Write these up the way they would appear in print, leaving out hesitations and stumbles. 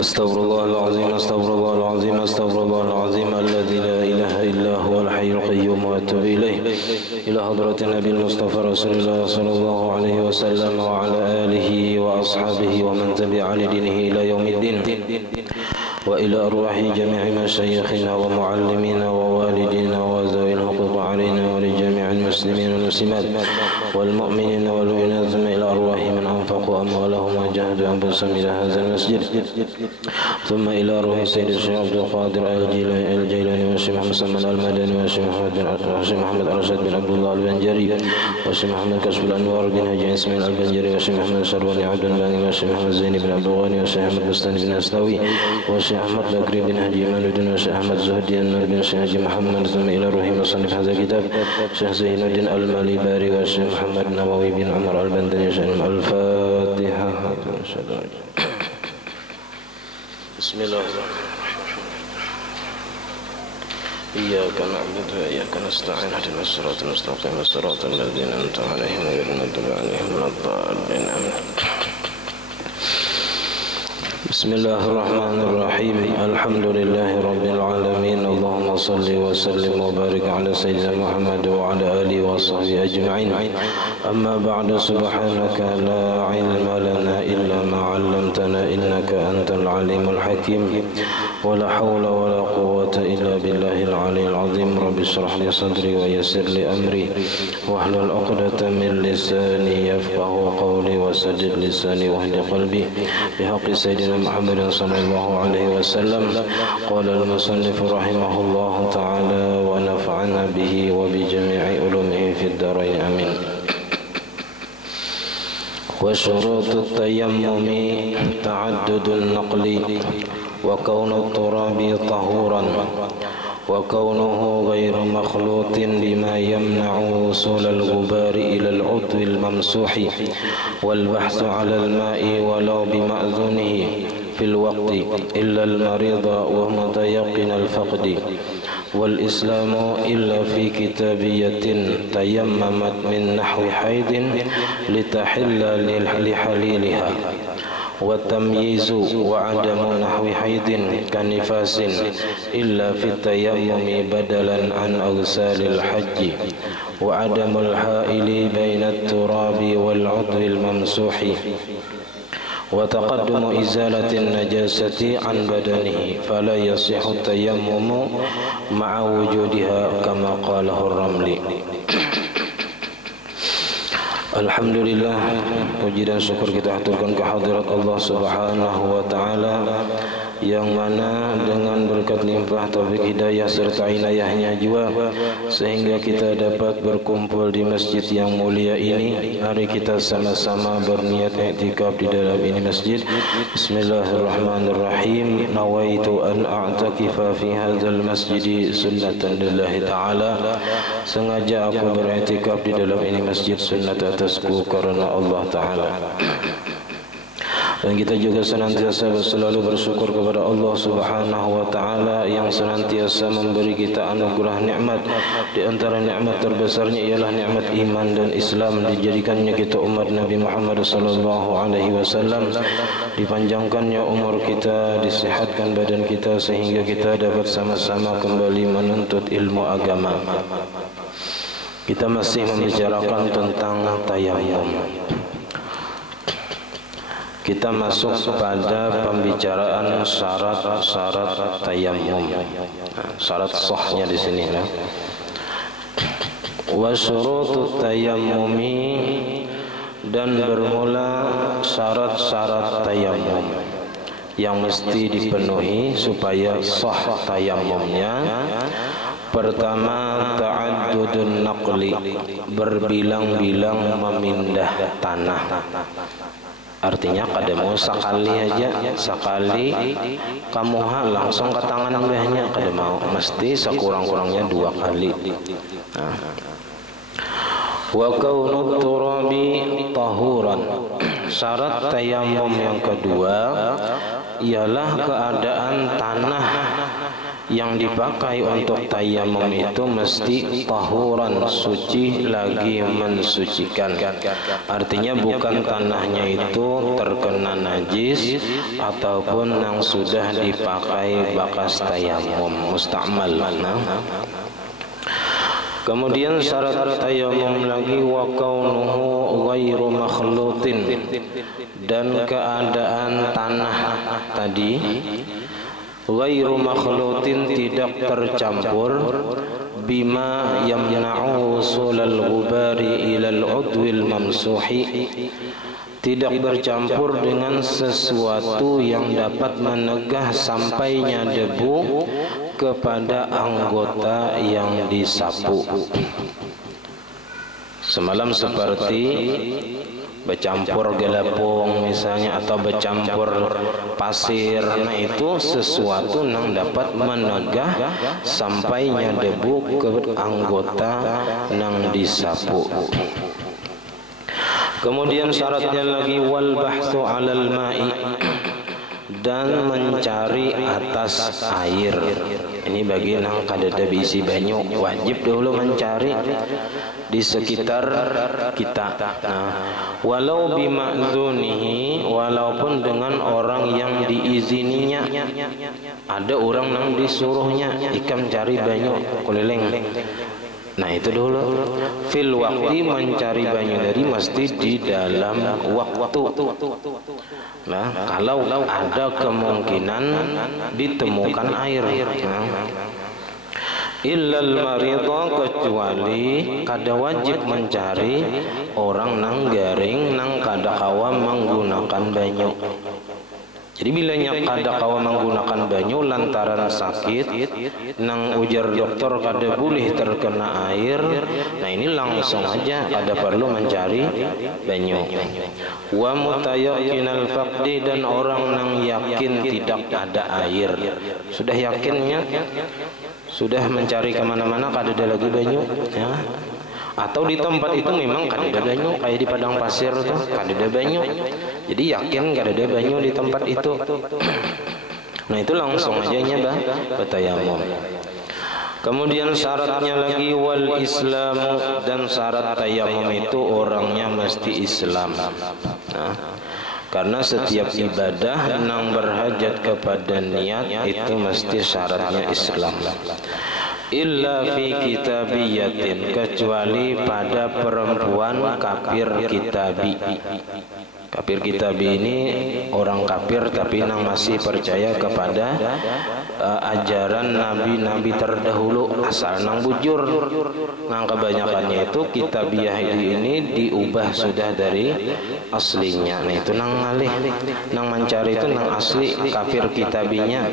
أستغفر الله العظيم أستغفر الله العظيم أستغفر الله العظيم الذي لا إله إلا هو الحي القيوم وأتوب إليه إلى حضرة النبي المصطفى رسول الله صلى الله عليه وسلم وعلى آله وأصحابه ومن تبع لدينه إلى يوم الدين وإلى أرواح جميع مشايخنا ومعلمينا ووالدينا وذوي الحقوق علينا ولجميع المسلمين والمسلمات والمؤمنين والمؤمنات ثم إلى أرواح من أنفقوا أموالهم وجاهدوا أنفسهم إلى هذا المسجد ثم إلى روح سيد الشيخ عبد القادر الجيلاني والشيخ محمد سلمان المدني والشيخ محمد أرشد بن عبد الله البنجري والشيخ محمد كشف الأنوار بن هجي إسماعيل البنجري والشيخ محمد شرواني عبد الباني والشيخ محمد زيني بن عبد الغني والشيخ أحمد بستاني بن أسلوي والشيخ أحمد بكري بن هدي مالودين والشيخ أحمد زهدي النور بن الشيخ هجي محمد ثم إلى روح مصنف هذا الكتاب الشيخ زين الدين الماليباري والشيخ محمد النووي بن عمر البندري الفاتحة. بسم الله الرحمن الرحيم إياك نعبد وإياك نستعين اهدنا الصراط المستقيم صراط الذين أنعمت عليهم غير المغضوب عليهم ولا الضالين آمين. بسم الله الرحمن الرحيم الحمد لله رب العالمين اللهم صل وسلم وبارك على سيدنا محمد وعلى آله وصحبه أجمعين أما بعد سبحانك لا علم لنا إلا ما علمتنا إنك أنت العليم الحكيم ولا حول ولا قوة إلا بالله العلي العظيم رب اشرح لي صدري ويسر لي أمري واحلل عقدة من لساني يفقه قولي وسدد لساني واهد قلبي بحق سيدنا محمد صلى الله عليه وسلم. قال المصنف رحمه الله تعالى ونفعنا به وبجميع علومه في الدارين آمين. وشروط التيمم تعدد النقل وكون التراب طهورا وكونه غير مخلوط بما يمنع وصول الغبار إلى العضو الممسوح والبحث على الماء ولو بمأذونه في الوقت إلا المريض ومتيقن الفقد والإسلام إلا في كتابية تيممت من نحو حيض لتحل لحليلها والتمييز وعدم نحو حيض كنفاس إلا في التيمم بدلا عن أغسال الحج وعدم الحائل بين التراب والعضو الممسوح وتقدم إزالة النجاسة عن بدنه فلا يصح التيمم مع وجودها كما قاله الرملي. Alhamdulillah, puji dan syukur kita haturkan kehadirat Allah Subhanahu wa taala yang mana dengan berkat limpah taufik hidayah serta inayahnya jua sehingga kita dapat berkumpul di masjid yang mulia ini. Mari kita sama-sama berniat i'tikaf di dalam ini masjid. Bismillahirrahmanirrahim. Nawaitu an a'takifa fi hadzal masjid sunnatan lillahi ta'ala. Sengaja aku beriktikaf di dalam ini masjid sunnat atasku karena Allah Ta'ala. Dan kita juga senantiasa selalu bersyukur kepada Allah Subhanahu wa taala yang senantiasa memberi kita anugerah nikmat. Di antara nikmat terbesarnya ialah nikmat iman dan Islam, dijadikannya kita umat Nabi Muhammad sallallahu alaihi wasallam, dipanjangkannya umur kita, disehatkan badan kita sehingga kita dapat sama-sama kembali menuntut ilmu agama. Kita masih membicarakan tentang tayammum. Kita masuk pada pembicaraan syarat-syarat tayammum. Syarat sahnya di sini ya. Wa syurutut tayammumi, dan bermula syarat-syarat tayammum yang mesti dipenuhi supaya sah tayammumnya. Pertama, ta'addudun naqli, berbilang-bilang memindah tanah. Artinya kadamu sekali aja, sekali kamu langsung ke tangan mbahnya, kada mau, mesti sekurang-kurangnya 2 kali. Wa kaunut turabi tahuran, syarat tayammum yang kedua ialah keadaan tanah yang dipakai untuk tayamum itu mesti tahuran, suci lagi mensucikan. Artinya bukan tanahnya itu terkena najis ataupun yang sudah dipakai bakas tayamum musta'mal. Kemudian syarat tayamum lagi wa kaunuhu ghairu makhlutin, dan keadaan tanah tadi ghairu makhlutin tidak tercampur bima yamna'u usulal ghubari ilal udwil mamsuhi, tidak bercampur dengan sesuatu yang dapat menegah sampainya debu kepada anggota yang disapu. Semalam seperti bercampur gelapung misalnya atau bercampur pasir, nah itu sesuatu yang dapat menegah sampainya debu ke anggota yang disapu. Kemudian syaratnya lagi wal bahthu 'alal ma'i, dan mencari atas air. Ini bagi yang kadada bisi banyu, wajib dulu mencari di sekitar kita. Nah, walau bima'zunihi, walaupun dengan orang yang diizininya. Ada orang yang disuruhnya ikam cari banyu keliling. Nah itu dulu fil waktu, mencari banyu dari mesti di dalam waktu. Nah kalau ada kemungkinan ditemukan air, illal maridha, kecuali kada wajib mencari orang nang garing nang kada kawa menggunakan banyu. Jadi bila kada kawa menggunakan banyu lantaran sakit, nang ujar dokter kada boleh terkena air, nah ini langsung aja kada perlu mencari banyu. Wa mutayaqinal faqdi, dan orang nang yakin tidak ada air, sudah yakinnya, sudah mencari kemana-mana kada ada lagi banyu, ya. Atau di tempat itu memang kada ada banyu, kayak di padang pasir tuh kada ada banyu. Jadi yakin kada ada banyu di tempat itu. Nah itu langsung aja nyabah bertayamum. Kemudian syaratnya lagi wal islamu, dan syarat tayamum itu orangnya mesti Islam. Nah, karena setiap ibadah yang berhajat kepada niat itu mesti syaratnya Islam. Illa fi kitabiyatin, kecuali pada perempuan kafir kitabi. Kafir kitabi ini orang kafir tapi yang masih percaya kepada ajaran nabi-nabi terdahulu, asal nang bujur. Nang kebanyakannya itu kitabiyah ini diubah sudah dari aslinya. Nah itu nang ngalih, nang mencari itu nang asli kafir kitabinya,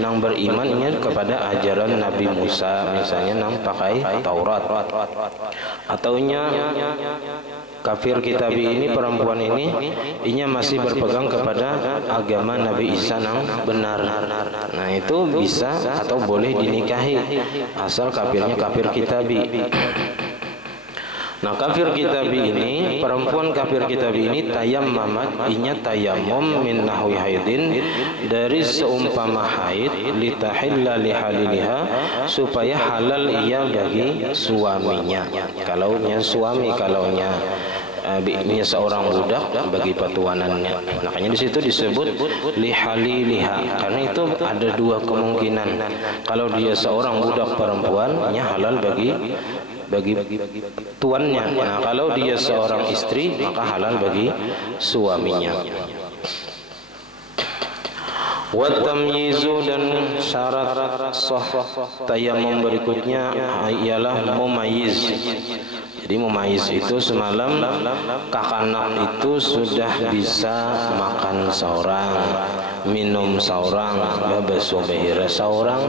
nang berimannya kepada ajaran Nabi Musa misalnya, nang pakai Taurat. Ataunya kafir kitabi ini perempuan ini inya masih berpegang kepada agama Nabi Isa yang benar. Nah itu bisa atau boleh dinikahi asal kafirnya kafir kitabi. Nah kafir kitabi ini, perempuan kafir kitabi ini tayammamat, inya tayamum min nahwi haidin, dari seumpama haid, litahilla lihaliliha, supaya halal ia bagi suaminya. Kalaunya suami, kalaunya ini seorang budak bagi petuanannya. Makanya di situ disebut lihaliliha, karena itu ada dua kemungkinan. Kalau dia seorang budak perempuan, nya halal bagi tuannya. Nah, kalau dia seorang istri, maka halal bagi suaminya. Wa tamyizu, dan syarat sah tayamum berikutnya ialah mumayyiz. Jadi mumayyiz itu semalam kakanak itu sudah bisa makan seorang, minum seorang, babasuh behira seorang,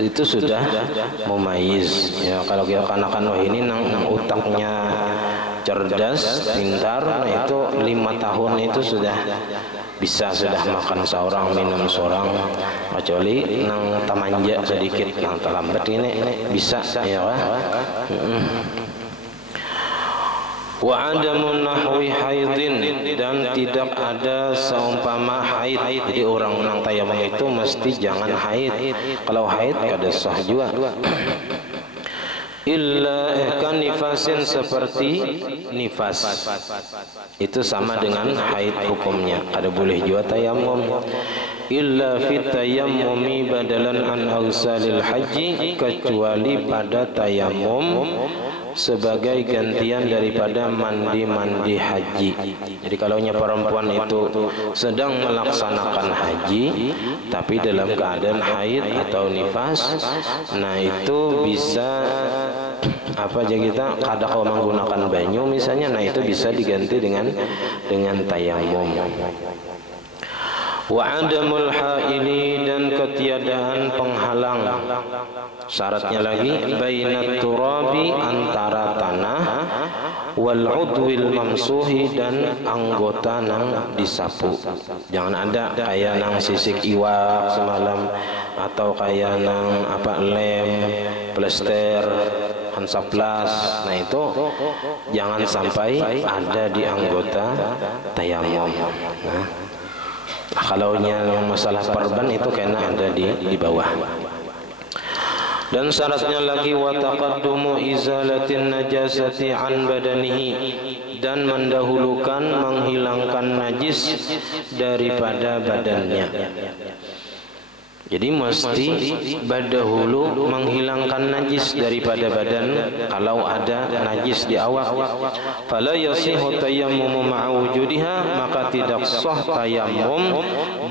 itu sudah mumayyiz. Ya, kalau kita kanakan wah ini nang utaknya cerdas, pintar, nah itu 5 tahun itu sudah bisa sudah makan seorang, minum seorang. Kecuali nang tamanja sedikit, nang terlambat ini bisa ya. Wa adamun nahwi haidin, dan tidak ada seumpama haid. Jadi orang nang tayamum itu mesti jangan haid. Kalau haid kada sah juga. Illa kan nifasin, seperti nifas, itu sama dengan haid hukumnya, kada boleh juga tayamum. Illa fit tayammumi badalan an awsalil haji, kecuali pada tayamum sebagai gantian daripada mandi-mandi haji. Jadi kalau perempuan itu sedang melaksanakan haji tapi dalam keadaan haid atau nifas, nah itu bisa apa aja kita kada kalau menggunakan banyu misalnya, nah itu bisa diganti dengan tayamum. Wa adamul haili, dan ketiadaan penghalang. Syaratnya lagi bainat turabi, antara tanah, wal udwil mamsuhi, dan anggota nang disapu. Jangan ada kayak nang sisik iwak semalam, atau kayak nang apa lem, plester, hansaplas. Nah itu jangan sampai ada di anggota tayamum. Nah, kalau yang masalah perban itu kena ada di bawah. Dan syaratnya lagi wa taqaddumu izalatin najasati an badanihi, dan mendahulukan menghilangkan najis daripada badannya. Jadi mesti berdahulu menghilangkan najis daripada badan kalau ada najis di awak. Fala yasihu tayammumu ma'a wujudiha, maka tidak sah tayamum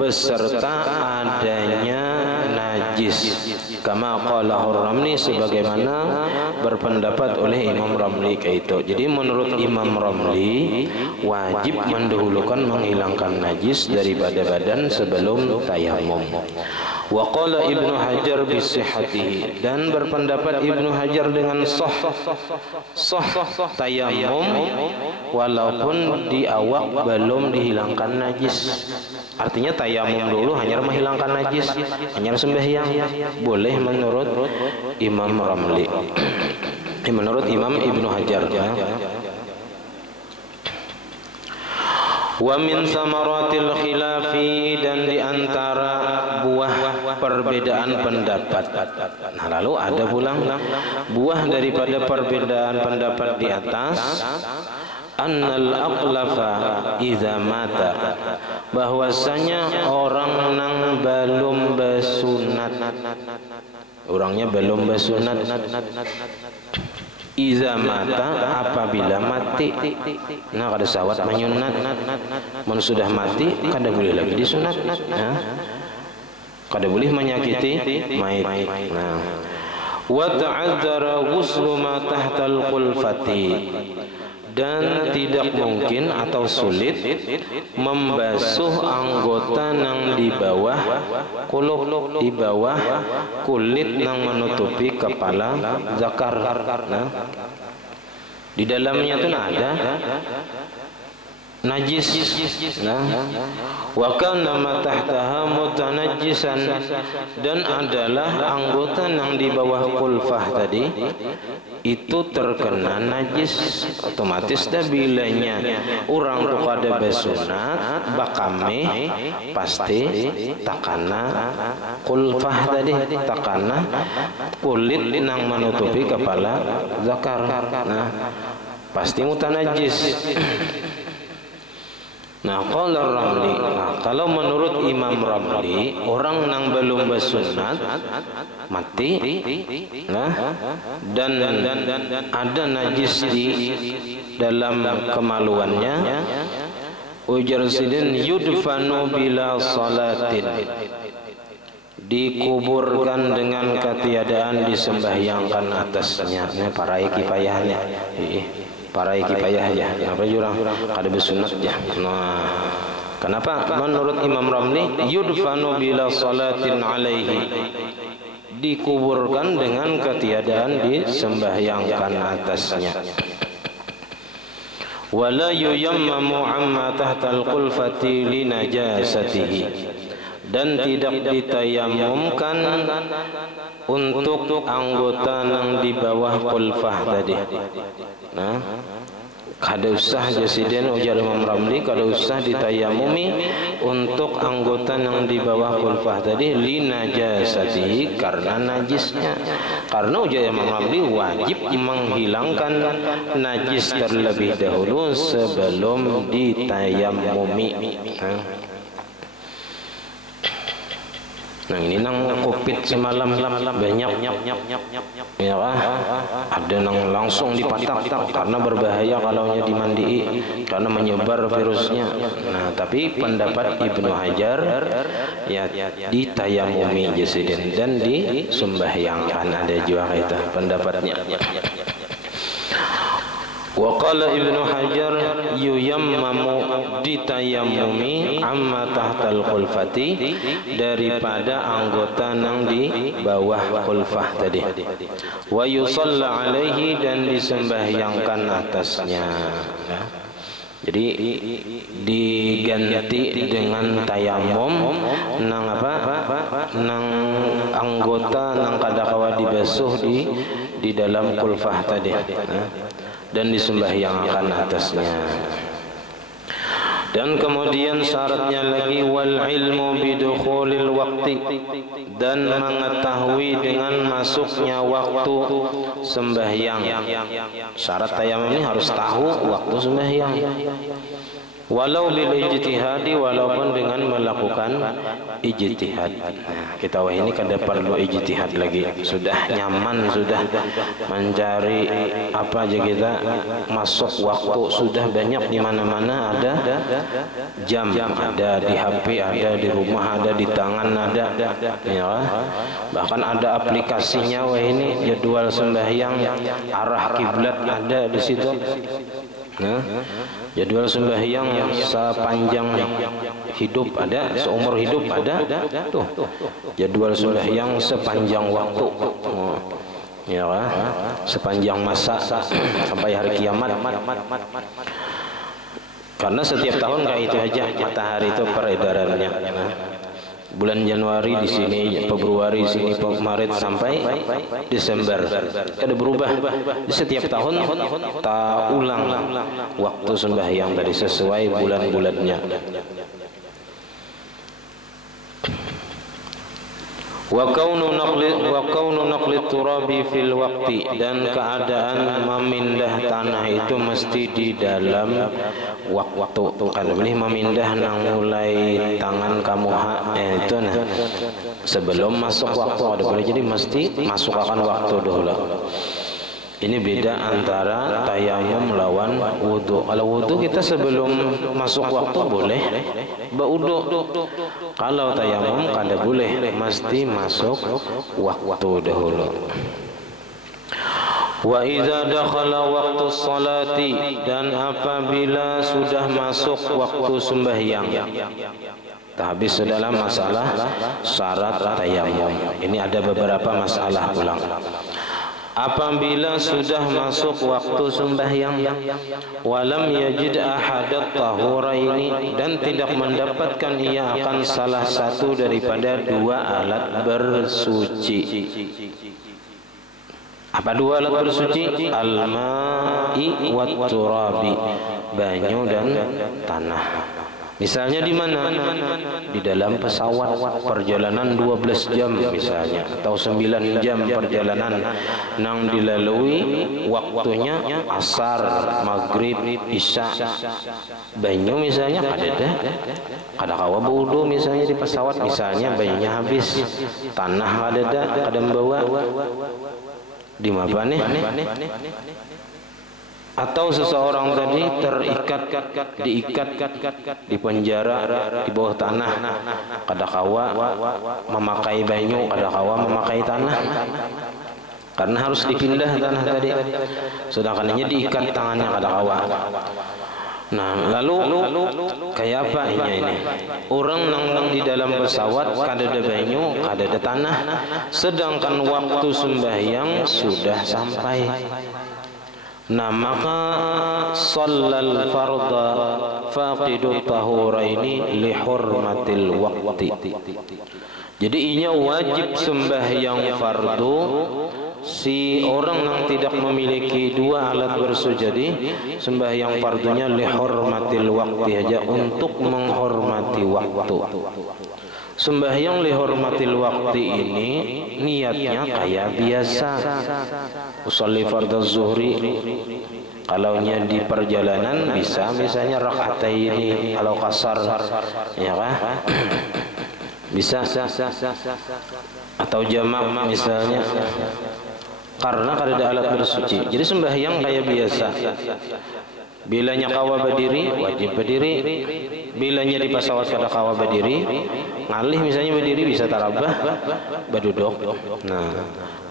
beserta adanya najis. Kama qala Ramli, sebagaimana berpendapat oleh Imam Ramli itu. Jadi menurut Imam Ramli wajib mendahulukan menghilangkan najis daripada badan sebelum tayamum. Wa qala Ibnu Hajar bisihhatihi, dan berpendapat Ibnu Hajar dengan sah tayamum walaupun di awak belum dihilangkan najis. Artinya tayamum dulu hanya menghilangkan najis, hanya sembahyang boleh menurut Imam Ramli. Menurut Imam Ibnu Hajar ya. Wa min samaratil khilafi, dan diantara buah perbedaan pendapat. Nah lalu ada pula buah daripada perbedaan pendapat di atas. Annal aqlafa idza mata, bahwasanya orang nang belum bersunat, orangnya belum bersunat, iza mata, apabila mati. Nah kada sawat menyunat, mun sudah mati kada boleh lagi disunat. Nah, kada boleh menyakiti mayit. Nah, wa ta'azzara ghuslu ma tahtal qulfati, dan tidak mungkin atau sulit membasuh anggota nang di bawah kuluk, di bawah kulit nang menutupi kepala zakar. Nah, di dalamnya itu ada najis. Nah, wa kana ma tahtaha mutanajjisan, dan adalah anggota nang di bawah kulfah tadi itu terkena najis, otomatis dah bilanya orang tu kada bersunat bakame pasti takana kulfah tadi, takana kulit nang menutupi kepala zakar. Nah, pasti mutanajis. Nah, qala Ramli, nah, kalau menurut Imam Ramli, orang nang belum bersunat mati, nah, dan ada najis di dalam kemaluannya, ujar sidin yudfanu bila salatin, dikuburkan dengan ketiadaan disembahyangkan atasnya. Ini para kifayahnya. Para kifayah ya, kenapa jurang kada bersunat ya. Nah, kenapa menurut Imam Ramli yudfanu bila salatin alaihi, dikuburkan dengan ketiadaan disembahyangkan atasnya. Wala yuyammamu amma tahtal qulfati li najasatihi, dan tidak ditayamumkan untuk anggota yang di bawah kulfah tadi. Nah, kada usah jasiden ujar Imam Ramli, kada usah ditayamumi untuk anggota yang di bawah kulfah tadi li najasati karena najisnya. Karena ujar Imam Ramli wajib menghilangkan najis terlebih dahulu sebelum ditayamumi. Nah ini nang kopit semalam banyak ya kah? Ada nang langsung dipatak karena berbahaya kalau dimandii karena menyebar virusnya. Nah tapi pendapat Ibnu Hajar ya ditayamumi jasiden dan disembahyangkan, ada juga itu pendapatnya. Wa qala Ibnu Hajar yuyammamu ditayammumi amma tahtal khulfati daripada anggota nang di bawah khulfah tadi. Wa yusalla alaihi dan disembahyangkan atasnya. Jadi diganti dengan tayamum nang apa? Nang anggota nang kadakawa dibasuh di dalam khulfah tadi. Dan disembahyangkan atasnya. Dan kemudian syaratnya lagi wal ilmu bidukhulil waqti, dan mengetahui dengan masuknya waktu sembahyang. Syarat tayamum ini harus tahu waktu sembahyang. Walau bil ijtihadi, walaupun dengan melakukan ijtihad. Nah, kita wah ini kada perlu ijtihad lagi. Sudah nyaman, sudah mencari apa aja kita masuk waktu, sudah banyak di mana-mana ada jam, ada di HP, ada di rumah, ada di tangan, ada ya. Bahkan ada aplikasinya wah ini jadwal sembahyang, arah kiblat ada di situ. Nah, jadwal sembahyang sepanjang hidup ada, seumur hidup ada tuh. Jadwal sembahyang sepanjang waktu. Ya, sepanjang masa sampai hari kiamat. Karena setiap tahun kayak itu aja matahari itu peredarannya. Bulan Januari di sini, Februari di sini, Maret sampai Desember. Kada berubah. Di setiap tahun tak ulang waktu sembahyang tadi sesuai bulan-bulannya. Wa kaunu naqli turabi fil waqti, dan keadaan memindah tanah itu mesti di dalam waktu. Kalau boleh memindah nang mulai tangan kamu itu nah sebelum masuk waktu ada boleh, jadi mesti masuk akan waktu dulu. Ini beda antara tayamum lawan wudu. Kalau wudu kita sebelum masuk waktu boleh berwudu. Kalau tayamum kada boleh, mesti masuk waktu dahulu. Wa idza dakhala waqtu sholati, dan apabila sudah masuk waktu sembahyang. Habis dalam masalah syarat tayamum. Ini ada beberapa masalah ulang. Apabila sudah masuk waktu sembahyang, walam yajid ahadat tahuraini, dan tidak mendapatkan ia akan salah satu daripada dua alat bersuci. Apa dua alat bersuci? Al-ma'i wat turabi, banyu dan tanah. Misalnya di mana? Di dalam pesawat perjalanan 12 jam misalnya, atau 9 jam perjalanan nang dilalui waktunya asar, maghrib, isya. Banyu misalnya kada kawa wudu misalnya di pesawat, misalnya banyunya habis, tanah kada membawa di mana nih? Atau seseorang tadi diikat di penjara di bawah tanah, kada kawa memakai banyu, kada kawa memakai tanah, karena harus dipindah tanah tadi, sedangkan ini diikat tangannya kada kawa. Nah, lalu kayak apa ini? Orang nang di dalam pesawat kada ada banyu, kada ada tanah, sedangkan waktu sembahyang sudah sampai. Nah, maka shallal fardha faqidu tahuraini li hurmatil waqti. Jadi inya wajib sembahyang fardu si orang yang tidak memiliki dua alat bersujudi sembahyang fardunya lihormatil waktu aja, untuk menghormati waktu. Sembahyang lihormatil waktu ini niatnya kayak biasa. Usolli fardhu zuhri, kalaunya di perjalanan bisa misalnya rakaataini kalau kasar, ya kan? Bisa. Atau jamak misalnya, karena ada alat bersuci. Jadi sembahyang kayak biasa. Bilanya kawa berdiri, wajib berdiri. Bilanya di pesawat kada kawa berdiri, ngalih misalnya berdiri bisa tarabah, berduduk. Nah,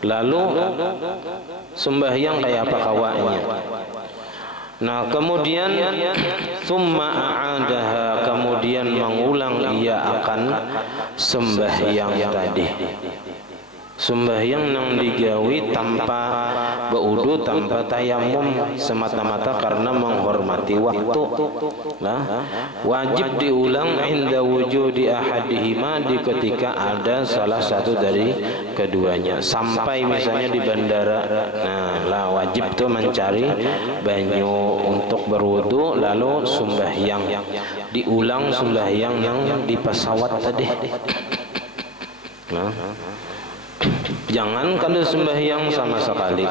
lalu sembahyang kayak apa kawanya? Nah, kemudian summa a'adaha, kemudian mengulang ia akan sembahyang tadi. Sembahyang yang digawi tanpa berwudu, tanpa tayamum, semata-mata karena menghormati waktu. Nah, wajib diulang inda wujudi ahadihima, di ketika ada salah satu dari keduanya. Sampai misalnya di bandara, nah lah wajib tuh mencari banyu untuk berwudu, lalu sembahyang, diulang sembahyang yang di pesawat tadi. Nah, jangan kada sembahyang sama sekali.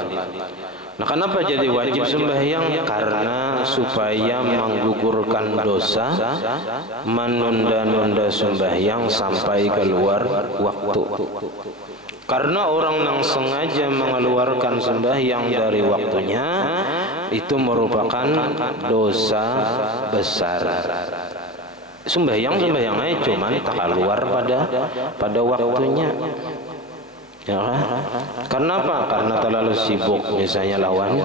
Nah, kenapa jadi wajib sembahyang? Karena supaya menggugurkan dosa menunda-nunda sembahyang sampai keluar waktu. Karena orang yang sengaja mengeluarkan sembahyang dari waktunya itu merupakan dosa besar. Sembahyangnya cuman tak keluar pada waktunya. Ya kan? Karena apa? Karena terlalu sibuk misalnya lawan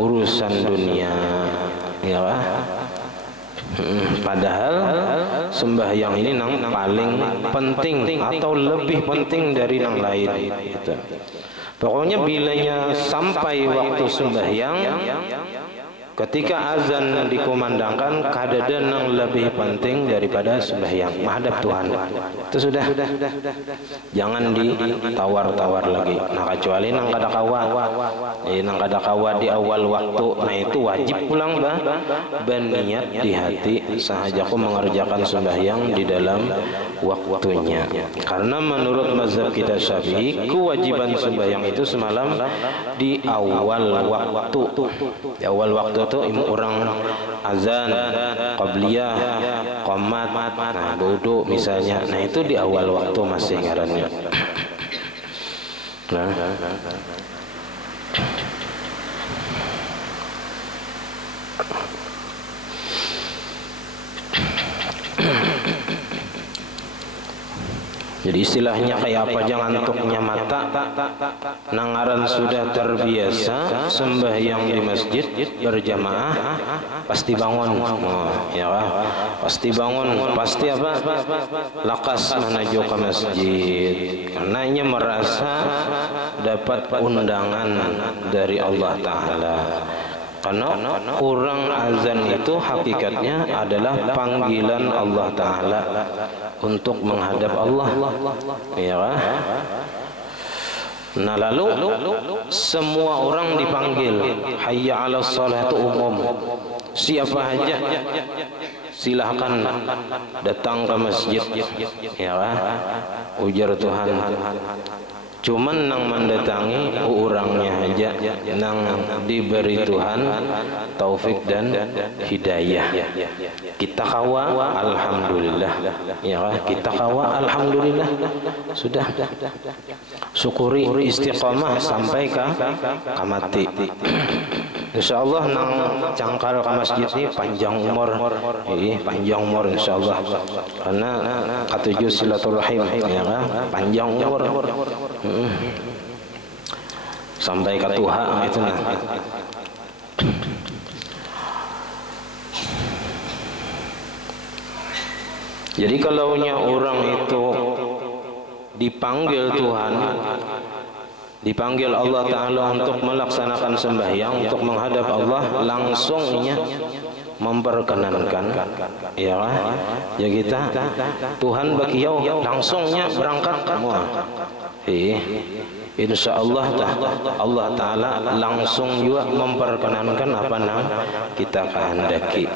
urusan dunia, ya kan? Padahal sembahyang ini yang paling penting atau lebih penting dari yang lain. Gitu. Pokoknya bilanya sampai waktu sembahyang, ketika azan dikumandangkan, kadada yang lebih penting daripada sembahyang, menghadap Tuhan. Itu sudah. Jangan ditawar-tawar lagi. Nah, kecuali nang kada kawa. Nang kada kawa di awal waktu, nah itu wajib pulang berniat di hati sahajaku mengerjakan sembahyang di dalam waktunya. Karena menurut mazhab kita Syafi'i, kewajiban sembahyang itu semalam di awal waktu. Di awal waktu itu orang azan, qabliyah, qomat, nah wudu misalnya, nah itu di awal waktu masih ngarannya. Nah, jadi istilahnya kayak apa, jangan ngantuknya mata, nangaran sudah terbiasa sembahyang di masjid berjamaah, pasti bangun. Oh, ya kan? Pasti bangun, pasti apa? Lakas menuju ke masjid. Karena ia merasa dapat undangan dari Allah Ta'ala. Karena orang azan itu hakikatnya adalah panggilan Allah Ta'ala untuk menghadap Allah, ya kan? Nah, lalu semua orang dipanggil, hayya 'alas shalah itu umum, siapa aja silahkan datang ke masjid, ya kan? Ujar Tuhan. Cuman nang mendatangi orangnya aja nang diberi Tuhan taufik dan hidayah. Kita kawa alhamdulillah, ya kan? Kita kawa alhamdulillah, sudah. Syukuri istiqamah sampai ke mati. Insyaallah nang cangkal ke masjid ini panjang umur, panjang umur insyaallah. Karena ketujuh silaturahim, ya kan? Panjang umur. Sampai ke Tuhan gitu nah. Jadi kalaunya orang itu dipanggil Tuhan, dipanggil Allah Ta'ala untuk melaksanakan sembahyang, untuk menghadap Allah, langsungnya memperkenankan, ya kan? Ya kita Tuhan bagiau langsungnya berangkat semua. insya Allah Allah Ta'ala langsung juga memperkenankan apa yang kita kehendaki.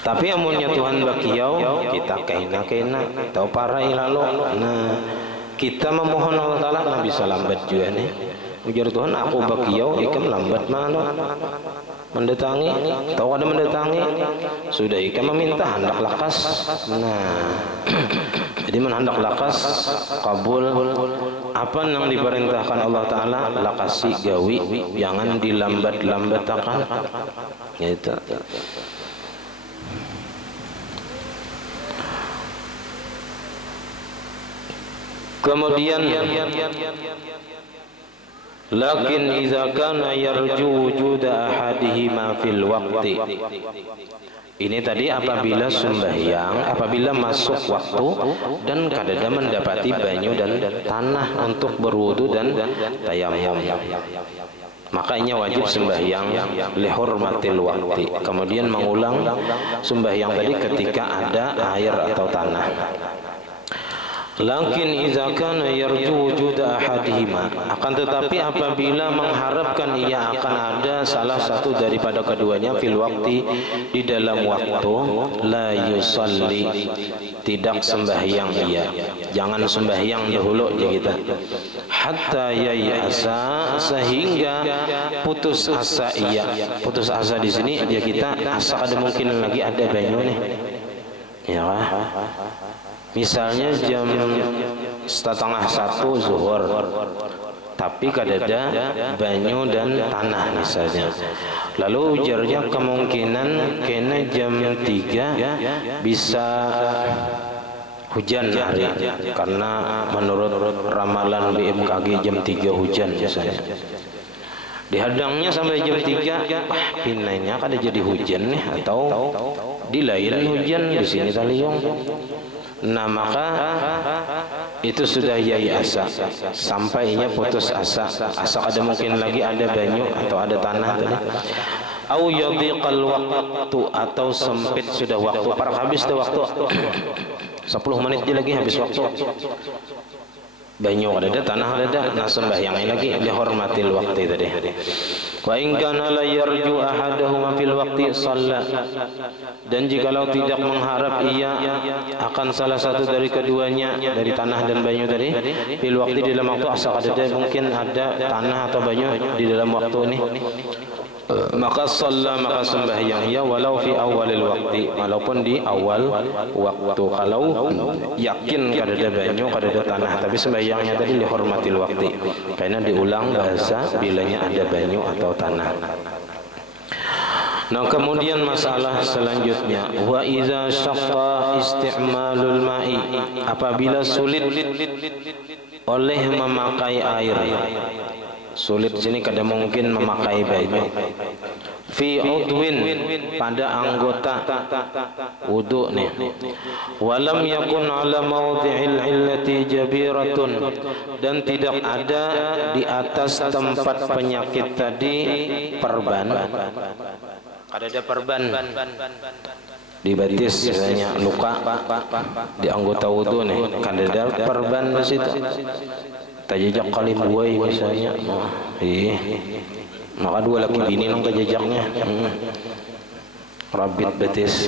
Tapi amunnya Tuhan bakiau kita kena atau parai lalu, nah kita memohon Allah Ta'ala nggak bisa lambat juga nih. Ujar Tuhan, aku bakiau ikam lambat mana mendatangi, tahu ada mendatangi, sudah ikam meminta hendak lakas. Nah jadi hendak lakas kabul apa yang diperintahkan Allah Ta'ala lakasi gawi, jangan dilambat-lambatakan gitu. Kemudian lakin idza kana yarju wujuda ahadihima fil waqti. Ini tadi apabila sembahyang, apabila masuk waktu dan kadada mendapati banyu dan tanah untuk berwudu dan tayamum, makanya wajib sembahyang lihurmatil waqti. Kemudian mengulang sembahyang tadi ketika ada air atau tanah. Lakin idza kana yarju wujuda ahadihima, akan tetapi apabila mengharapkan ia akan ada salah satu daripada keduanya fil waqti, di dalam waktu, la yusalli, tidak sembahyang ia. Jangan sembahyang dahulu ya kita. Hatta yayasa, sehingga putus asa ia. Putus asa di sini ya kita asa ada mungkin lagi ada banyu nih. Ya. Misalnya jam 12:30 zuhur, tapi kadada banyu dan tanah misalnya. Lalu ujarnya kemungkinan kena jam 3 bisa hujan hari, karena menurut ramalan BMKG jam 3 hujan misalnya. Dihadangnya sampai jam 3, pinanya kada jadi hujan nih, atau di lain hujan di sini taliung. Nah maka itu sudah yai asa, sampainya putus asa, asa ada mungkin lagi ada banyu atau ada tanah tadi. Au yadhiqal waktu, atau sempit sudah waktu, para habis dah waktu 10 menit dia lagi habis waktu. Banyu ada, tanah ada, nah sembahyangnya lagi dihormatil waktu tadi. Wa in kana la yarju ahaduhuma fil waqti shalla, dan jikalau tidak mengharap ia akan salah satu dari keduanya, dari tanah dan banyu tadi, fil waqti di dalam waktu, asal ada mungkin ada tanah atau banyu di dalam waktu ini, maka shalla, maka sembahyang ia walau fi awalil waqti, walaupun di awal waktu. Kalau yakin kada ada banyu, kada ada tanah, tapi sembahyangnya tadi dihormatil waqti, karena diulang bahasa bilanya ada banyu atau tanah. Nah kemudian masalah selanjutnya, wa iza syaqqa isti'malul ma'i, apabila sulit oleh memakai air. Sulit sini kada mungkin memakai banyu. Fi udwin, pada anggota wudu nih. Walam yakun ala mawdi'il illati jabiratun, dan tidak ada di atas tempat penyakit tadi perban. Kada ada perban di batis misalnya, luka di anggota wudu nih, kada ada perban di situ. Tajajak kali buai misalnya, maka dua laki bini nang tajajaknya, rabit betis,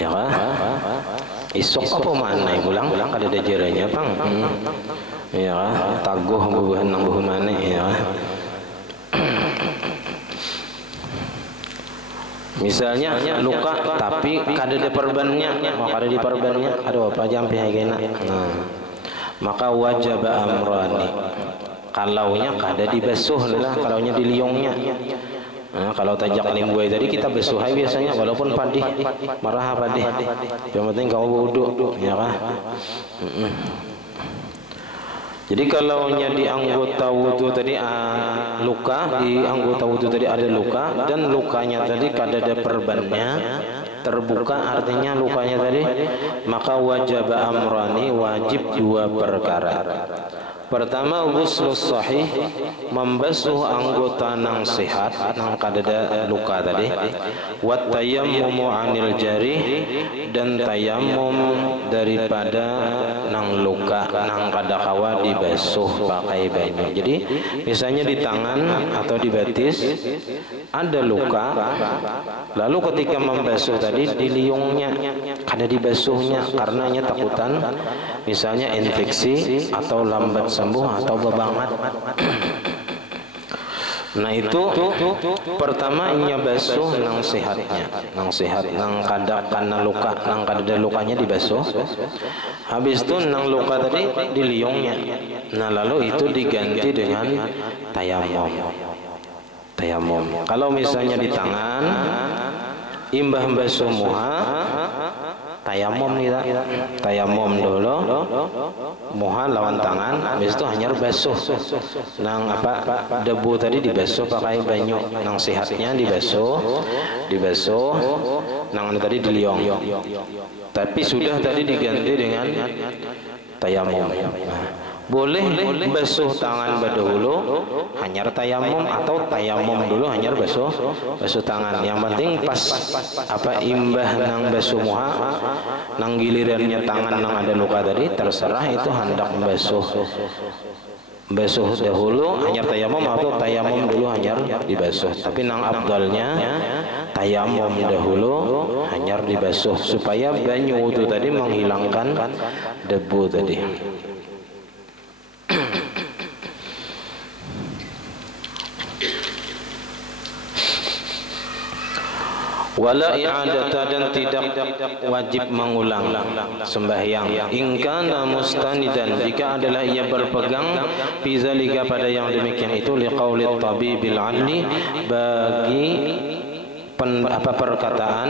ya kan? Isok apa mana? Pulang kada ada jaranya pang, ya kan? Taguh bubuhan nang bubuh mana, ya kan? Misalnya luka tapi kada ada perbannya, maka kada di perbannya, ada apa jampi kena. Nah, maka wajib amrani, kalaunya kada dibasuh lah, kalaunya diliungnya. Nah, kalau tajak limbuai tadi kita basuhai biasanya, walaupun padih, marah padih, yang penting kau wudu, ya kan? Jadi kalaunya di anggota wudu tadi luka, di anggota wudu tadi ada luka, dan lukanya tadi kada ada perbannya, terbuka artinya lukanya tadi, maka wajib amrani, wajib dua perkara. Pertama, ghuslus sahih, membasuh anggota nang sehat nang kadada luka tadi. Wat tayammumu 'anil jarih, dan tayammum daripada nang luka nang kada kawa dibasuh pakai banyu. Jadi misalnya di tangan atau di betis ada luka, lalu ketika membasuh tadi diliungnya, kada dibasuhnya karena takutan misalnya infeksi atau lambat sembuh atau bebangat. Nah itu pertama inya basuh nang sehatnya, nang sehat, nang kada karena luka, nang kada lukanya dibasuh. Habis itu nang luka tadi diliungnya. Nah lalu itu diganti dengan tayamum. Tayamum. Kalau misalnya di tangan, imbah basuh muha, tayamum kita, tayamum dulu, muha lawan tangan, habis itu hanya basuh. Nang debu tadi dibasuh pakai banyu, nang sehatnya dibasuh, nang tadi diliong. Tapi sudah tadi diganti dengan tayamum. Boleh basuh tangan dahulu hanya tayamum, atau tayamum dulu hanya basuh tangan. Yang penting pas imbah nang basuh muha, nang gilirannya tangan nang ada luka tadi, terserah itu hendak basuh dahulu hanya tayamum atau tayamum dulu hanya dibasuh. Tapi nang afdalnya tayamum dahulu hanya dibasuh supaya banyu itu tadi menghilangkan debu tadi. Wala i'adata, dan tidak wajib mengulang sembahyang. In kana mustanidan, jika adalah ia berpegang bizalika pada yang demikian itu, liqauli tabibil adli, bagi perkataan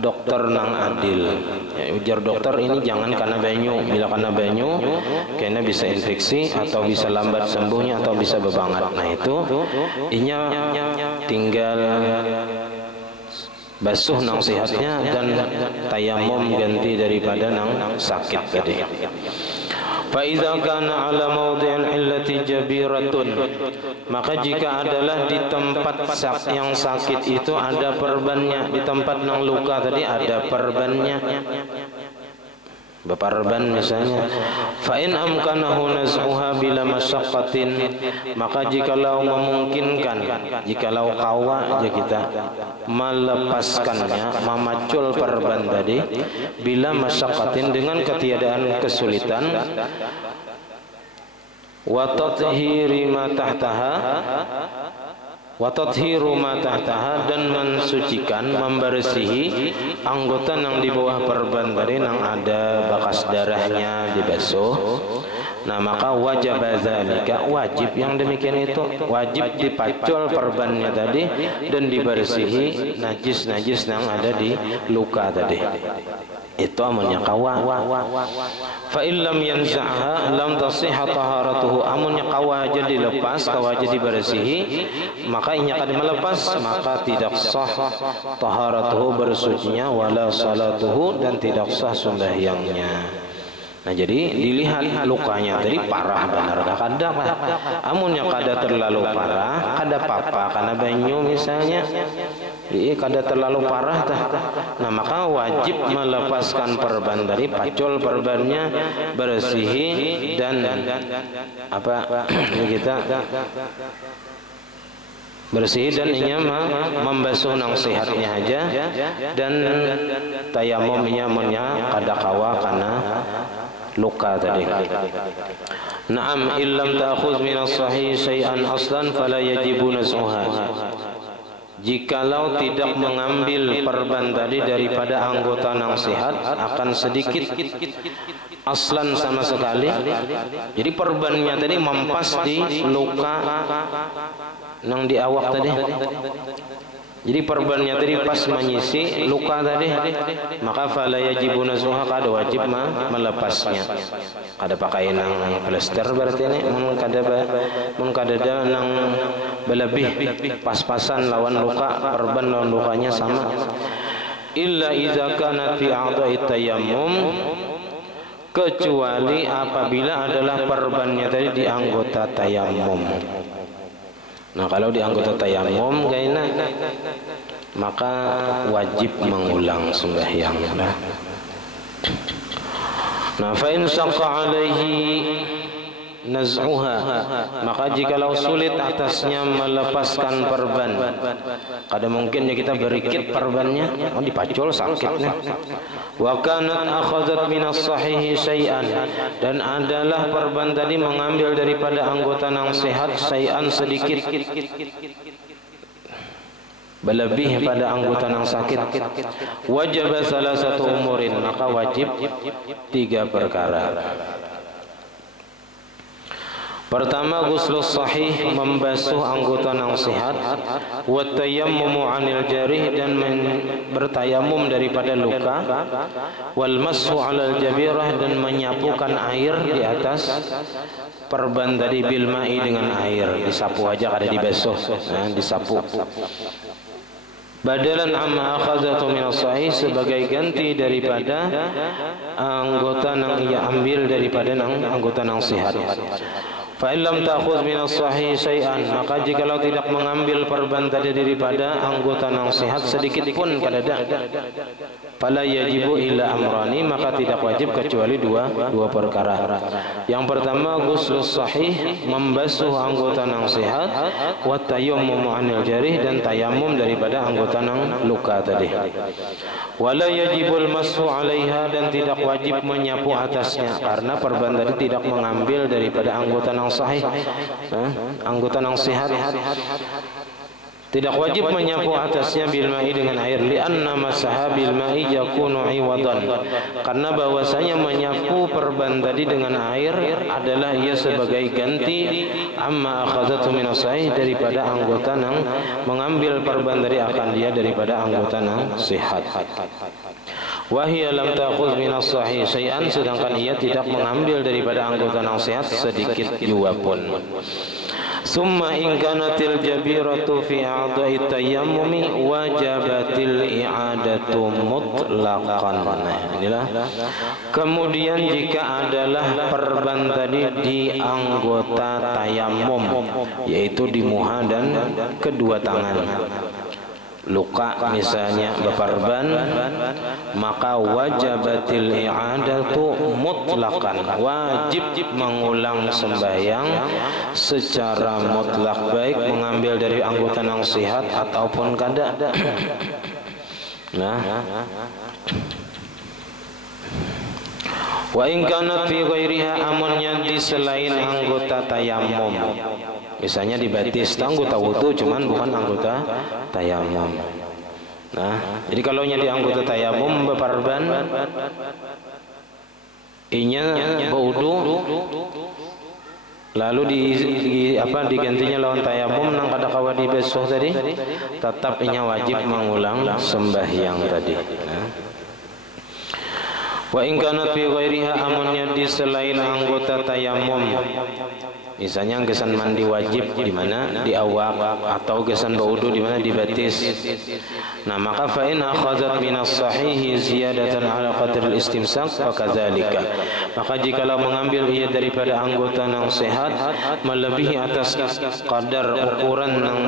dokter nang adil. Ya, ujar dokter ini jangan karena banyu. Bila karena banyu, kena bisa infeksi atau bisa lambat sembuhnya atau bisa bebangat. Nah itu inya tinggal basuh nang sehatnya dan tayamum ganti daripada nang sakit tadi. Fa idza kana ala mawdi'il illati jabiratun, maka jika adalah di tempat yang sakit itu ada perbannya, di tempat nang luka tadi ada perbannya, beperban misalnya. Fa in amkanahu naz'uha bila masyaqqatin, maka jikalau memungkinkan, jikalau kawa kita melepaskannya, memacul perban tadi bila masyaqqatin, dengan ketiadaan kesulitan, wa tathhiri ma tahtaha, wa tathiru ma tahtaha, dan mensucikan, membersihi anggota yang di bawah perban tadi nang ada bekas darahnya dibasuh. Nah maka wajib zalika, wajib yang demikian itu, wajib dipacul perbannya tadi dan dibersihi najis-najis yang ada di luka tadi. Itu amunnya kawa. Fa illam yanza'ha lam tasihha taharatuhu, amunnya kawa aja dilepas, kawa aja dibersihi, maka inya kada melepas, maka tidak sah taharatuhu, bersucinya, wala salatuhu, dan tidak sah sembahyangnya. Nah jadi dilihat lukanya tadi parah benar kada kah? Amunnya kada terlalu parah, kada apa-apa karena banyu misalnya. Kada terlalu parah tah. Nah maka wajib melepaskan perban dari, pacul perbannya, bersihi, dan kita bersih, dan inya membasuh nang sehatnya aja, dan tayamumnya kada kawa karena luka tadi. Naam, illam ta'khudh min as-sahih syai'an aslan fala yajibu naz'uha. Jikalau tidak mengambil perban tadi daripada anggota nang sehat, akan sedikit aslan sama sekali. Jadi perbannya tadi mempas di luka nang di awak tadi. Jadi perbannya tadi pas menyisi luka tadi, maka fala yajibu naz'uha, kada wajib melepasnya. Kada pakai nang plester berarti ini, mun kada nang berlebih pas-pasan lawan luka, perban lawan lukanya sama. Illa idza kana fi a'dha'i tayammum, kecuali apabila adalah perbannya tadi di anggota tayamum. Nah, kalau di anggota tayamum kayaknya maka wajib mengulang sembahyang. Nah, fa in saqqa alaihi naz'uha, maka jikalau sulit atasnya melepaskan perban, kadang mungkin ya kita berikit perbannya, dipacul sakitnya. Wa kanat akhadhat minas sahihi syai'an, dan adalah perban tadi mengambil daripada anggota yang sehat syai'an sedikit, berlebih pada anggota yang sakit, wajib salah satu umurin, maka wajib 3 perkara. Pertama, ghuslus sahih, membasuh anggota yang sehat, wa tayammumu 'anil jarih, dan bertayamum daripada luka, wal mashu 'alal jabirah, dan menyapukan air di atas perban tadi bil ma'i, dengan air, disapu aja, kada dibasuh, disapu. Badalan amma akhadhatu min as-sahih, sebagai ganti daripada anggota yang ia ambil daripada anggota yang sehat. Fa in lam ta'khudh min as-sahih syai'an, maka jikalau tidak mengambil perban tadi daripada anggota yang sehat sedikit pun kadada, fala yajibu illa amrani, maka tidak wajib kecuali dua perkara. Yang pertama, ghuslus sahih, membasuh anggota yang sehat, wa tayammum 'anil jarih, dan tayamum daripada anggota yang luka tadi. Wala yajibul mashu 'alaiha, dan tidak wajib menyapu atasnya, karena perban tadi tidak mengambil daripada anggota yang sahih, anggota yang sehat. Tidak wajib menyapu atasnya bil ma'i, dengan air, li'anna masaha bil ma'i yakunu iwadan, karena bahwasanya menyapu perban tadi dengan air adalah ia sebagai ganti amma akhadhatu min as-sahih, daripada anggota yang mengambil perban dari akan dia daripada anggota yang sehat. Wa hiya lam ta'khudh min as-sahih syai'an, sedangkan ia tidak mengambil daripada anggota yang sehat sedikit juga pun. Summa in kanatil jabiratu fi a'dha'i tayammumi wajabatil i'adatu mutlaqan. Nah, inilah. Kemudian jika adalah perban tadi di anggota tayamum, yaitu di muha dan kedua tangan, luka misalnya beperban, maka wajabatil i'adatu mutlaqan, wajib mengulang sembahyang secara mutlak, baik mengambil dari anggota yang sehat ataupun kada. Nah, wa in kanat fi ghairiha, amunnya di selain anggota tayamum, misalnya dibatis anggota wudu cuman bukan anggota tayamum. Nah, jadi kalau di anggota tayamum beperban, inya berwudu, lalu digantinya lawan tayamum nang kada kawa dibasuh tadi, tetap inya wajib mengulang sembahyang tadi. Nah, wa in kanat fi ghairiha, amunnya di selain anggota tayamum, misalnya gesan mandi wajib di mana, di awak, atau gesan berwudu di mana, di batis. Nah, maka fa in akhadhat minas sahihi ziyadatan ala qadri al-istimsak fakadzalika, maka jikalau mengambil ia daripada anggota yang sehat melebihi atas kadar ukuran yang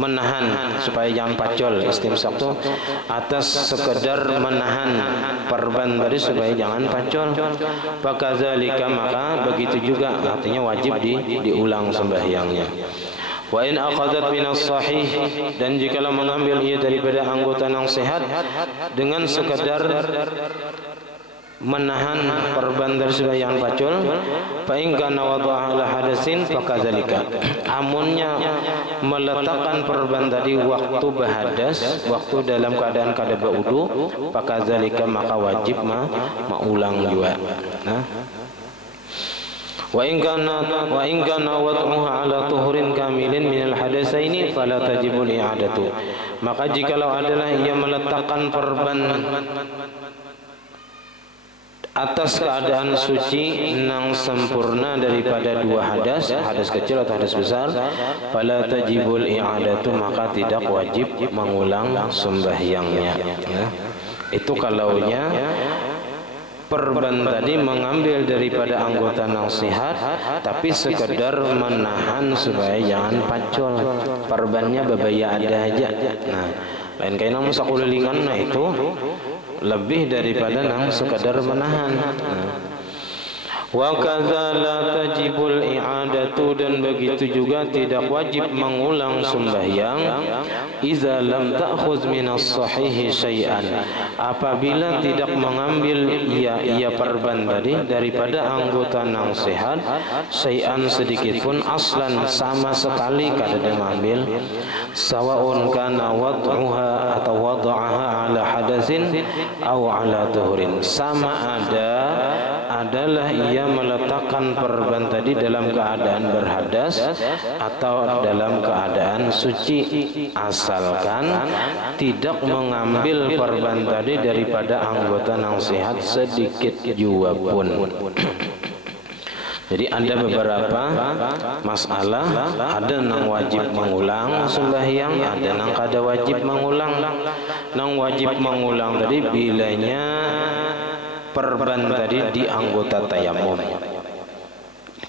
menahan supaya jangan pacol, istimsak itu atas sekedar menahan perban tadi supaya jangan pacol, fakadzalika, maka begitu juga, artinya wajib diulang sembahyangnya. Wa in akhadhat minas sahih, dan jikalau mengambil ia daripada anggota yang sehat dengan sekadar menahan perban dari sembahyang pacul, fa in kana wada'aha ala hadasin fakadzalika, amunnya meletakkan perban tadi waktu berhadas, waktu dalam keadaan kada berwudu, fakadzalika, maka wajib mengulang juga. Nah, wa in kana wad'uha ala tuhurin kamilin minal hadatsaini fala tajibul i'adatu, maka jikalau adalah ia meletakkan perban atas keadaan suci nang sempurna daripada dua hadas, hadas kecil atau hadas besar, fala tajibul i'adatu, maka tidak wajib mengulang sembahyangnya. Itu kalaunya perban tadi mengambil daripada anggota nasihat, tapi sekedar menahan supaya jangan pacul. Perbannya bebaya ada aja. Nah, lain kayak nang sakulilingan, nah itu lebih daripada nang sekedar menahan. Wa kadza la tajibul i'adatu, dan begitu juga tidak wajib mengulang sembahyang idza lam ta'khudz minas sahihi syai'an, apabila tidak mengambil ia perban tadi daripada anggota nang sehat syai'an sedikit pun, aslan sama sekali kada mengambil, sawaun kana wad'uha atau wad'aha ala hadatsin aw ala tuhurin, sama adalah ia meletakkan perban tadi dalam keadaan berhadas atau dalam keadaan suci, asalkan tidak mengambil perban tadi daripada anggota nasihat sedikit jua pun. Jadi ada beberapa masalah, ada nang wajib mengulang sembahyang, ada nang kada wajib mengulang. Nang wajib mengulang tadi bilanya perban tadi di anggota tayamum.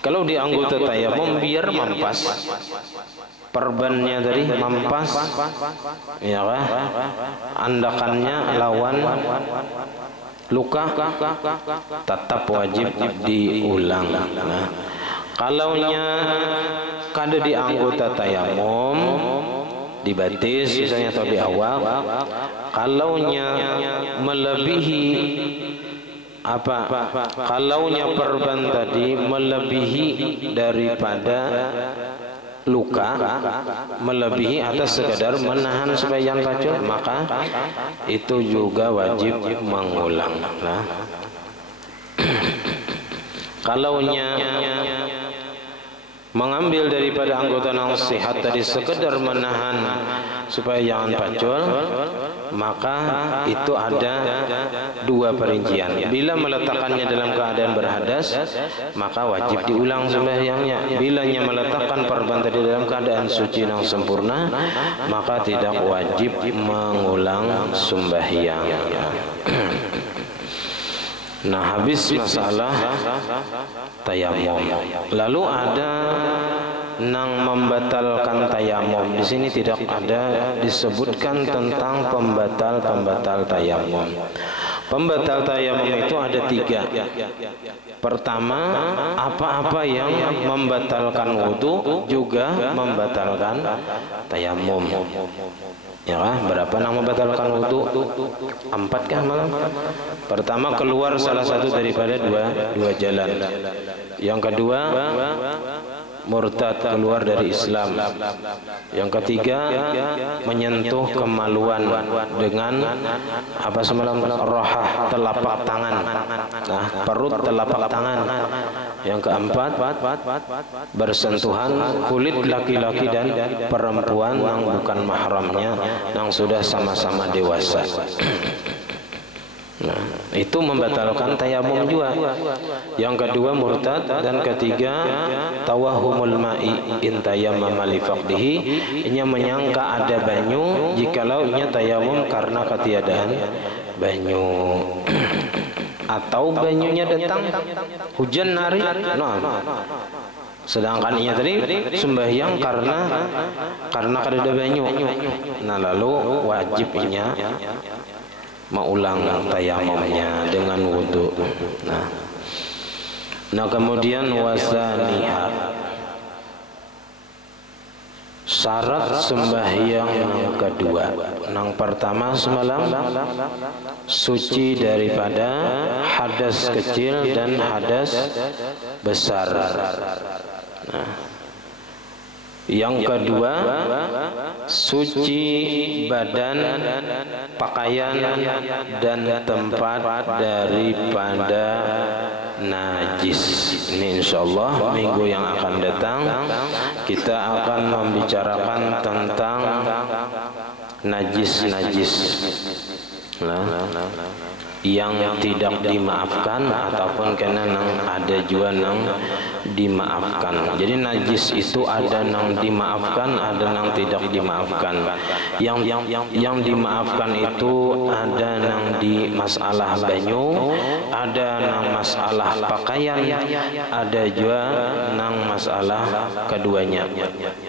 Kalau di anggota tayamum biar mampas, perbannya tadi mampas, ya kan? Andakannya lawan luka, tetap wajib diulang. Nah, kalaunya kada di anggota tayamum, di batis misalnya atau di awal, kalaunya melebihi kalaunya perban tadi melebihi daripada luka, melebihi atas sekadar menahan supaya jangan pacul, maka itu juga wajib mengulang. Nah, kalaunya mengambil daripada anggota nasihat tadi sekedar menahan supaya jangan pacul, maka itu ada dua perincian. Bila meletakkannya dalam keadaan berhadas, maka wajib diulang sembahyangnya. Bila meletakkan perban tadi dalam keadaan suci yang sempurna, maka tidak wajib mengulang sembahyang. Nah, habis masalah tayamum. Lalu ada nang membatalkan tayamum. Di sini tidak ada disebutkan tentang pembatal tayamum. Pembatal tayamum itu ada tiga. Pertama, apa-apa yang membatalkan wudu juga membatalkan tayamum. Ya, berapa nang membatalkan wudu? 4 kah malam? Pertama, keluar salah satu daripada dua jalan. Yang kedua, murtad, keluar dari Islam. Yang ketiga, menyentuh kemaluan dengan apa semalam, rohah, telapak tangan. Nah, perut, telapak tangan. Yang keempat, bersentuhan kulit laki-laki dan perempuan yang bukan mahramnya, yang sudah sama-sama dewasa. Nah, itu membatalkan tayamum juga. Yang kedua murtad, dan ketiga tawahumul ma'i in tayammama li faqdihi, inya menyangka ada banyu jikalau inya tayamum karena ketiadaan banyu. Atau banyunya datang hujan nari, nah, sedangkan inya tadi sembahyang karena kada ada banyu. Nah, lalu wajib inya mengulang tayamumnya dengan wudu. Nah, kemudian wasaniha, syarat sembahyang yang kedua. Yang pertama semalam suci daripada hadas kecil dan hadas besar. Nah, yang kedua, suci badan, pakaian, dan tempat daripada najis. Ini insyaallah minggu yang akan datang kita akan membicarakan tentang najis. Nah, yang tidak dimaafkan ataupun kena nang ada juga nang dimaafkan. Jadi najis itu ada nang dimaafkan, ada nang tidak dimaafkan. Yang dimaafkan itu ada nang di masalah banyu, ada nang masalah pakaian, ada juga nang masalah keduanya,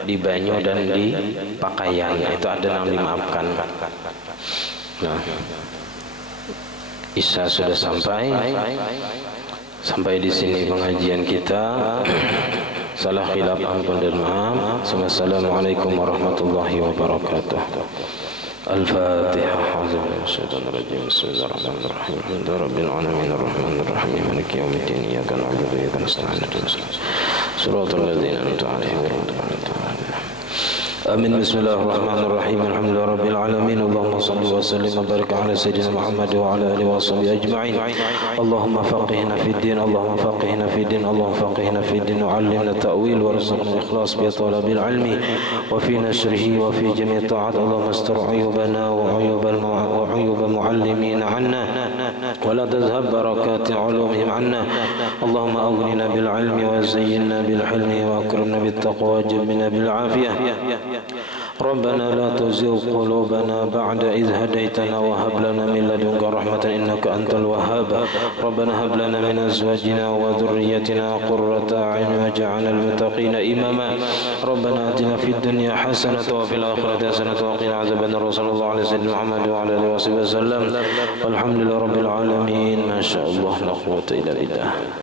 di banyu dan di pakaian. Itu ada nang dimaafkan. Nah, Isya sudah sampai di sini pengajian kita. Salah khilaf ampun dan maaf. Wassalamualaikum warahmatullahi wabarakatuh. Al-Fatihah. Bismillahirrahmanirrahim. Rabbil alamin arrahmanir rahim maliki yaumiddin iyyaka na'budu wa iyyaka nasta'in shiratal ladzina an'amta 'alaihim ghairil maghdubi 'alaihim. Amin. Bismillahirrahmanirrahim. Alhamdulillah rabbil alamin. Allahumma salli wa sallim wa barik ala sayyidina Muhammad wa ala alihi wa sahbihi ajma'in. Allahumma faqihna fid din, Allahumma faqihna fid din, Allahumma faqihna fid din wa 'allimna ta'wil warzuqna ikhlas bi talabil ilmi wa fi nashrihi wa fi jami' ta'at. Allahumma astur 'uyubana wa 'uyub mu'allimina 'anna wa la tadhhab barakati 'ulumihim 'anna. Allahumma aghnina bil 'ilmi wa zayyinna bil hilmi wa akrimna bit taqwa wa jibna bil 'afiyah. ربنا لا تزغ قلوبنا بعد إذ هديتنا وهب لنا من لدنك رحمة إنك أنت الوهاب. ربنا هب لنا من أزواجنا وذريتنا قرة أعين واجعلنا للمتقين إماما. ربنا آتنا في الدنيا حسنة وفي الآخرة حسنة وقنا عذاب النار. صلى الله على سيدنا محمد وعلى آله وصحبه وسلم والحمد لله رب العالمين. ما شاء الله لا قوة إلا بالله.